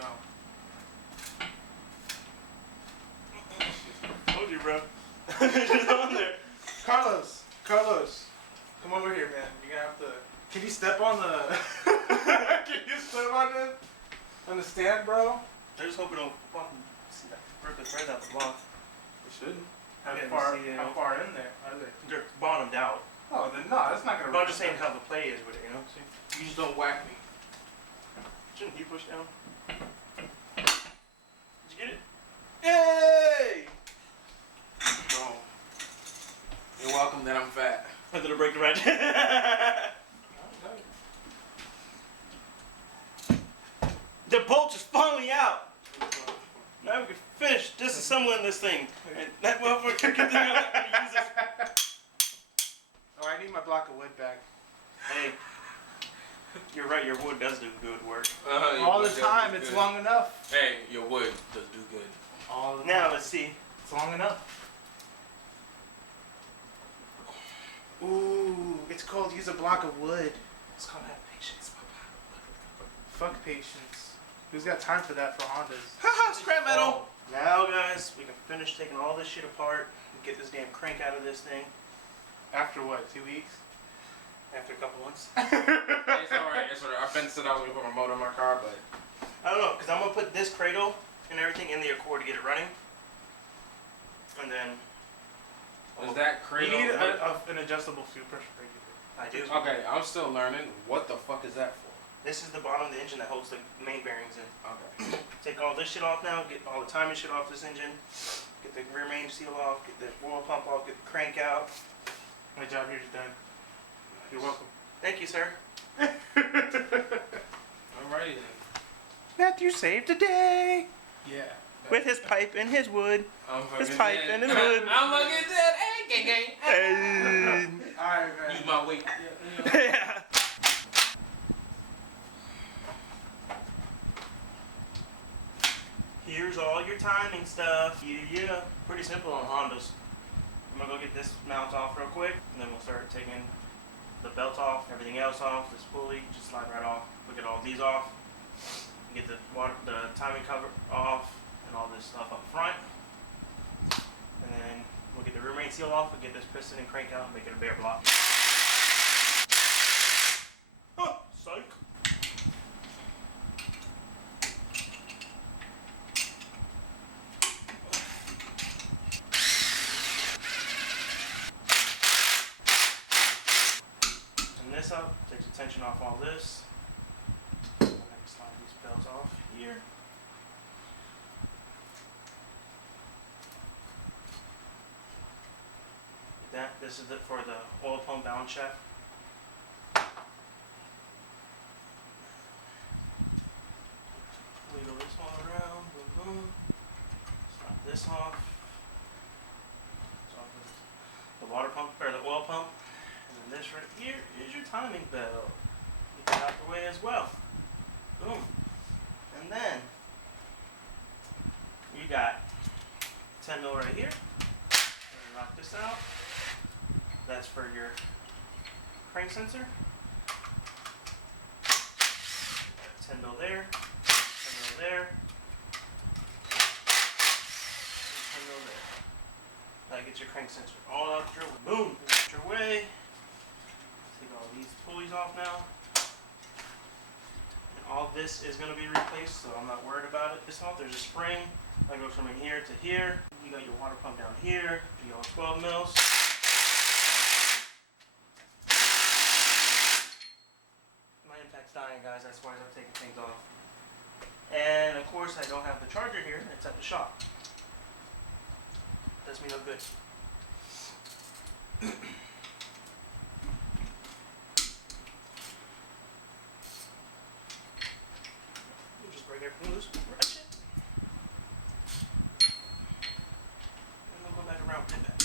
No. Told you, bro. It's on there. Carlos, come over here, man. You're gonna have to. Can you step on the? Can you step on this? On the stand, bro? I just hope it don't fucking rip the threads out the block. It shouldn't. How Yeah, far? see, How far in there? Are they? They're bottomed out. Oh, then no, that's not gonna. But I'm just saying how the play is with it, you know? See? You just don't whack me. Shouldn't you push down? Did you get it? Yay! Bro. You're welcome that I'm fat. I had to break the ratchet. The bolt just falling out. Now we can finish disassembling this thing. And that motherfucker can continue on to use this. Oh, I need my block of wood back. Hey, you're right, your wood does do good work. All the time, it's long enough. Hey, your wood does do good. All the time. Now let's see. It's long enough. Ooh, it's called use a block of wood. It's called have patience. Fuck patience. Who's got time for that for Hondas? Haha, scrap metal! Now guys, we can finish taking all this shit apart and get this damn crank out of this thing. After what, 2 weeks? After a couple months. It's alright. It's alright. I've been said I was gonna put my motor in my car, but I don't know, because I'm going to put this cradle and everything in the Accord to get it running. And then... is that cradle? You need an adjustable fuel pressure regulator. I do. Okay, I'm still learning. What the fuck is that for? This is the bottom of the engine that holds the main bearings in. Okay. Take all this shit off now, get all the timing shit off this engine, get the rear main seal off, get the oil pump off, get the crank out. My job here is done. You're welcome. Thank you, sir. Alrighty then. Matthew saved the day Yeah. with his pipe and his wood. I'm His fucking pipe dead. and his wood. I'm fucking dead. Hey, gang, gang. Hey. Alright, man. Use my weight. Yeah. Here's all your timing stuff. Yeah. Pretty simple on Hondas. I'm gonna go get this mount off real quick, and then we'll start taking the belt off, everything else off, this pulley, just slide right off. We'll get all these off, get the timing cover off, and all this stuff up front. And then we'll get the rear main seal off, we'll get this piston and crank out and make it a bare block. Huh, psych. This up, takes the tension off all this. And then slide these belts off here. This is it for the oil pump balance shaft. Wiggle this one around, boom boom. Slide this off. So the water pump or the oil pump. And this right here is your timing belt. Get that out the way as well. Boom. And then you got 10 mil right here. Knock this out. That's for your crank sensor. 10 mil there. 10 mil there. And 10 mil there. That gets your crank sensor all out your way. Boom. Out your way. Take all these pulleys off now. And all this is going to be replaced, so I'm not worried about it. This off, there's a spring that goes from in here to here. You got your water pump down here. You got 12 mils. My impact's dying, guys. That's why I'm taking things off. And of course, I don't have the charger here. It's at the shop. Does me no good. We'll just break everything loose with the ratchet. And we'll go back around with that.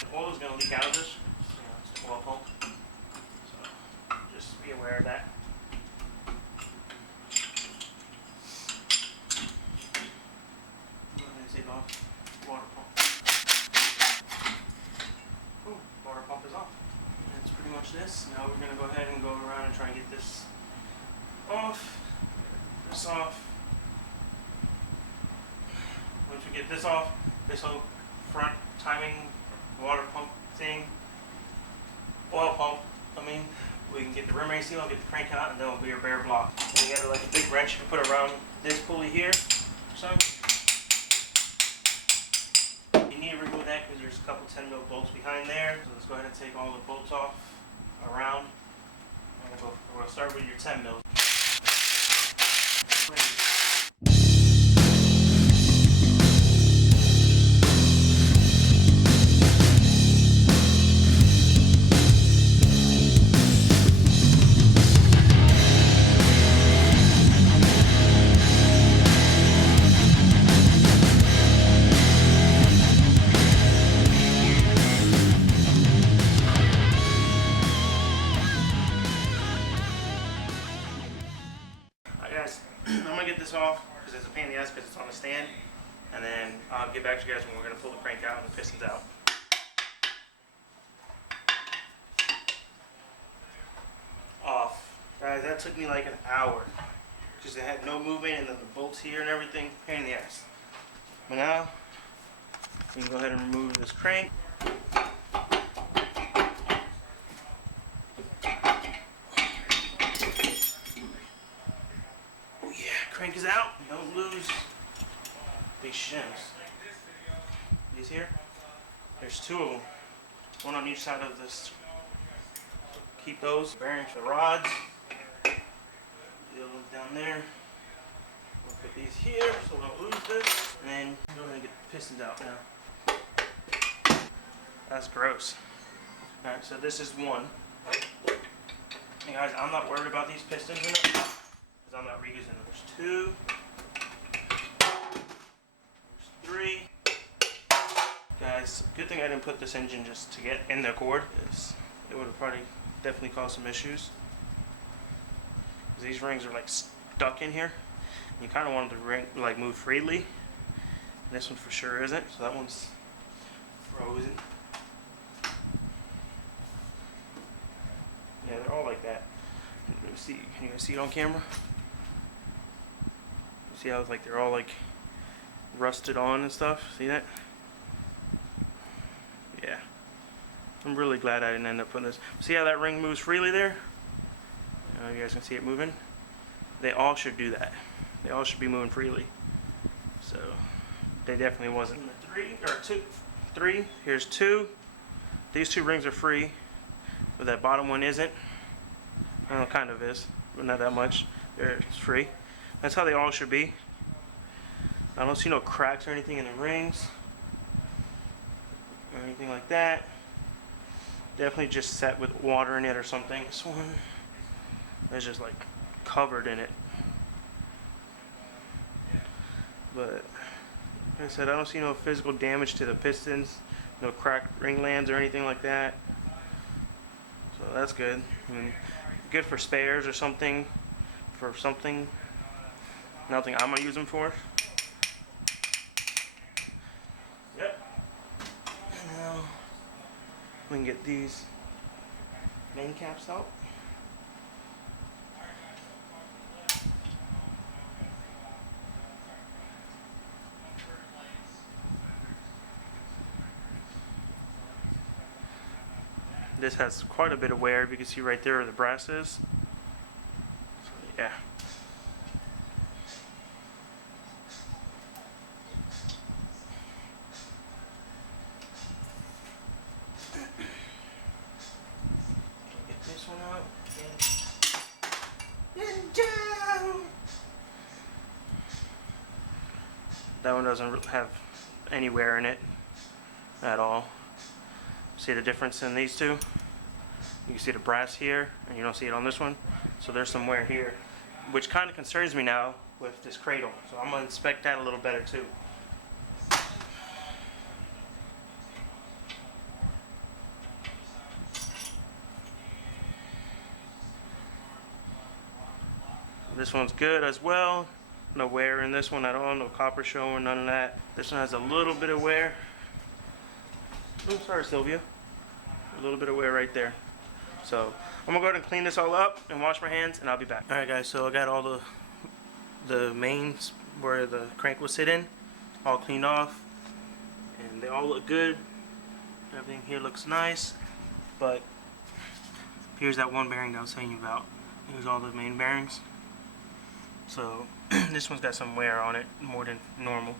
The oil is going to leak out of this. It's an oil pump. So just be aware of that. Take off water pump. Ooh, water pump is off. And this. Now we're gonna go ahead and go around and try and get this off. This off. Once we get this off, this whole front timing water pump thing, oil pump, we can get the rim race seal and get the crank out, and then it'll be a bare block. And you got like a big wrench you can put around this pulley here. So you need to remove that because there's a couple 10 mil bolts behind there. So let's go ahead and take all the bolts off around. And we'll start with your 10 mils. I'm gonna get this off because it's a pain in the ass because it's on the stand, and then I'll get back to you guys when we're gonna pull the crank out and the pistons out. Off. Guys, that took me like an hour because it had no movement, and then the bolts here and everything, pain in the ass. But now, we can go ahead and remove this crank. Crank is out. Don't lose these shims. These here, there's two of them. One on each side of this. Keep those bearings for the rods. The other one's down there. We'll put these here so we don't lose this. And then go ahead and get the pistons out now. That's gross. Alright, so this is one. Hey guys, I'm not worried about these pistons in it. I'm not reusing them. There's two. There's three. Guys, good thing I didn't put this engine just to get in the cord. It would have probably definitely caused some issues. These rings are like stuck in here. You kind of want them to ring, like move freely. And this one for sure isn't. So that one's frozen. Yeah, they're all like that. Let me see. Can you guys see it on camera? See how like they're all like rusted on and stuff? See that? Yeah. I'm really glad I didn't end up putting this. See how that ring moves freely there? You guys can see it moving. They all should do that. They all should be moving freely. So they definitely wasn't. Three. Here's two. These two rings are free, but that bottom one isn't. Well, kind of is, but not that much. There, it's free. That's how they all should be. I don't see no cracks or anything in the rings or anything like that. Definitely just set with water in it or something. This one is just like covered in it. But like I said, I don't see no physical damage to the pistons, no cracked ring lands or anything like that. So that's good. I mean, good for spares or something. For something. Nothing I'm gonna use them for. Yep. And now we can get these main caps out. This has quite a bit of wear. If you can see right there where the brass is. So, yeah. Get this one out. And down. That one doesn't have any wear in it at all. See the difference in these two? You can see the brass here, and you don't see it on this one. So there's some wear here, which kind of concerns me now with this cradle. So I'm gonna inspect that a little better too. This one's good as well. No wear in this one at all, no copper showing, none of that. This one has a little bit of wear. Oh, sorry, Sylvia. A little bit of wear right there. So I'm gonna go ahead and clean this all up and wash my hands, and I'll be back. All right, guys. So I got all the mains where the crank was sitting all cleaned off, and they all look good. Everything here looks nice, but here's that one bearing that I was telling you about. Here's all the main bearings. So this one's got some wear on it, more than normal.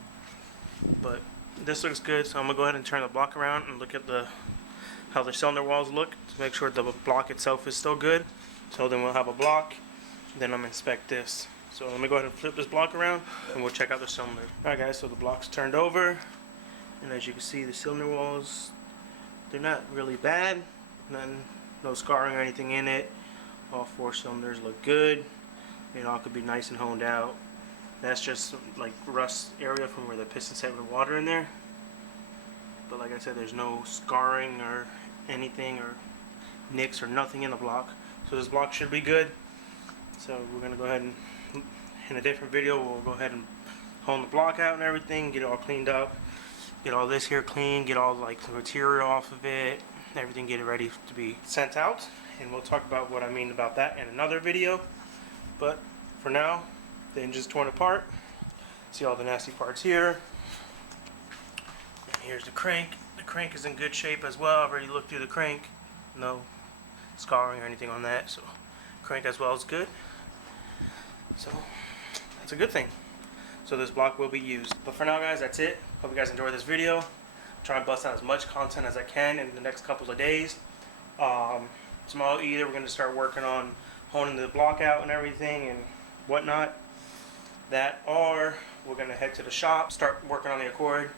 But this looks good, so I'm gonna go ahead and turn the block around and look at how the cylinder walls look to make sure the block itself is still good. So then we'll have a block, then I'm gonna inspect this. So let me go ahead and flip this block around and we'll check out the cylinder. Alright guys, so the block's turned over, and as you can see, the cylinder walls, they're not really bad. No scarring or anything in it. All 4 cylinders look good. It all could be nice and honed out. That's just some, like, rust area from where the piston set with water in there. But like I said, there's no scarring or anything or nicks or nothing in the block. So this block should be good. So we're gonna go ahead and, in a different video, we'll go ahead and hone the block out and everything, get it all cleaned up, get all this here clean, get all like the material off of it, everything, get it ready to be sent out, and we'll talk about what I mean about that in another video. But for now, the engine's torn apart. See all the nasty parts here. And here's the crank. The crank is in good shape as well. I've already looked through the crank. No scarring or anything on that. So crank as well is good. So that's a good thing. So this block will be used. But for now, guys, that's it. Hope you guys enjoyed this video. Try and bust out as much content as I can in the next couple of days. Tomorrow either we're going to start working on honing the block out and everything and whatnot. That, or we're going to head to the shop, start working on the Accord,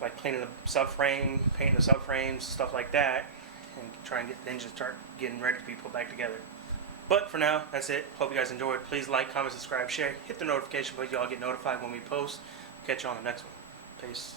like cleaning the subframe, painting the subframes, stuff like that, and try and get the engine start getting ready to be put back together. But for now, that's it. Hope you guys enjoyed. Please like, comment, subscribe, share, hit the notification bell so y'all get notified when we post. Catch you on the next one. Peace.